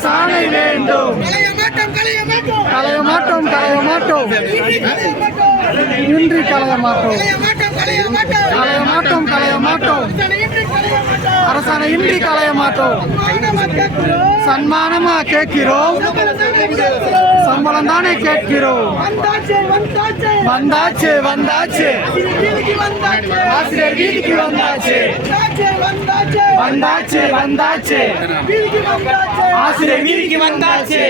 அரசாணை வேண்டும். களைய மாட்டோம் களைய மாட்டோம் இன்றி களைய மாட்டோம். களைய மாட்டோம் களைய மாட்டோம் அரசாணை இன்றி களைய மாட்டோம். சன்மானமா கேட்கிறோம், சம்பளம் தானே கேட்கிறோம். வந்தாச்சு வந்தாச்சு ஆசிரியர் வீதிக்கு வந்தாச்சு. வந்தாச்சு வந்தாச்சு ஆசிரியர் வீதிக்கு வந்தாச்சு.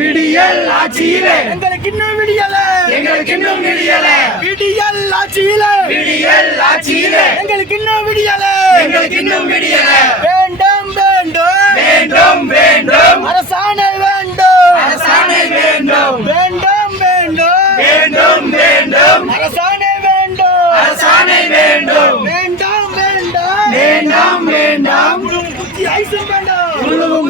விடியல் ஆட்சியிலே எங்களுக்கு இன்னும் விடியல, எங்களுக்கு இன்னும் விடியல. விடியல் ஆட்சியிலே, விடியல் ஆட்சியிலே எங்களுக்கு இன்னும் விடியல, எங்களுக்கு இன்னும் விடியல. வேண்டும் வேண்டும் வேண்டும் வேண்டும் அரசாணை வேண்டும், அரசாணை வேண்டும். வேண்டும் வேண்டும் வேண்டும் வேண்டும் அரசாணை வேண்டும், அரசாணை வேண்டும். வேண்டாம் வேண்டாம் வேண்டாம் வேண்டாம் குச்சி ஐசும் வேண்டாம்,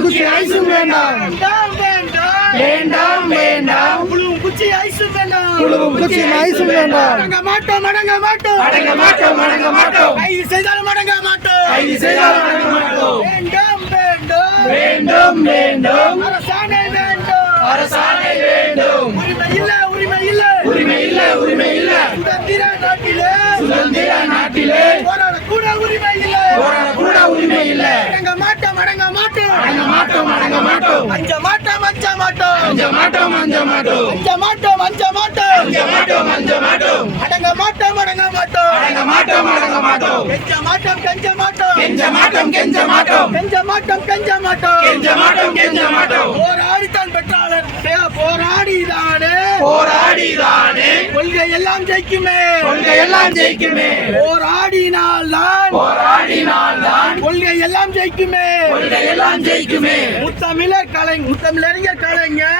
குச்சி ஐசும் வேண்டாம். வேண்டாம் வேண்டாம் வேண்டாம் வேண்டாம் குச்சி ஐசும் வேண்டாம், குச்சி ஐசும் வேண்டாம். அடங்க மாட்டோம் அடங்க மாட்டோம் அடங்க மாட்டோம் அடங்க மாட்டோம். கைது செய்தாலும் அடங்க மாட்டோம், கைது செய்தாலும் அடங்க மாட்டோம். வேண்டாம் வேண்டாம் வேண்டும் வேண்டும் அரசாணை வேண்டும், அரசாணை வேண்டும். உரிமை இல்ல உரிமை இல்ல உரிமை இல்ல உரிமை இல்ல. சுதந்திர நாட்டிலே, சுதந்திர நாட்டிலே போராட கூட உரிமை இல்ல, போராட கூட உரிமை இல்ல. அடங்க மாட்டோம் அடங்க மாட்டோம் அடங்க மாட்டோம் அடங்க மாட்டோம். அஞ்ச மாட்டோம் அஞ்ச மாட்டோம் அஞ்ச மாட்டோம் அஞ்ச மாட்டோம் அஞ்ச மாட்டோம் அஞ்ச மாட்டோம் அஞ்ச மாட்டோம் அஞ்ச மாட்டோம். அடங்க மாட்டோம் அடங்க மாட்டோம் அடங்க மாட்டோம் அடங்க மாட்டோம். கெஞ்ச மாட்டோம் கெஞ்ச மாட்டோம் கெஞ்ச மாட்டோம் கெஞ்ச மாட்டோம் கெஞ்ச மாட்டோம் கெஞ்ச மாட்டோம் கெஞ்ச மாட்டோம் கெஞ்ச மாட்டோம். போராடித்தான் பெற்றாளர், போராடிதானே போராடிதானே கொள்கை எல்லாம் ஜெயிக்குமே, கொள்கை எல்லாம் ஜெயிக்குமே. போராடினால் தான், போராடினால் தான் கொள்கை எல்லாம் ஜெயிக்குமே, கொள்கை எல்லாம் ஜெயிக்குமே. முத்தமிழர் கலைஞர், முத்தமிழறிஞர் கலைஞர்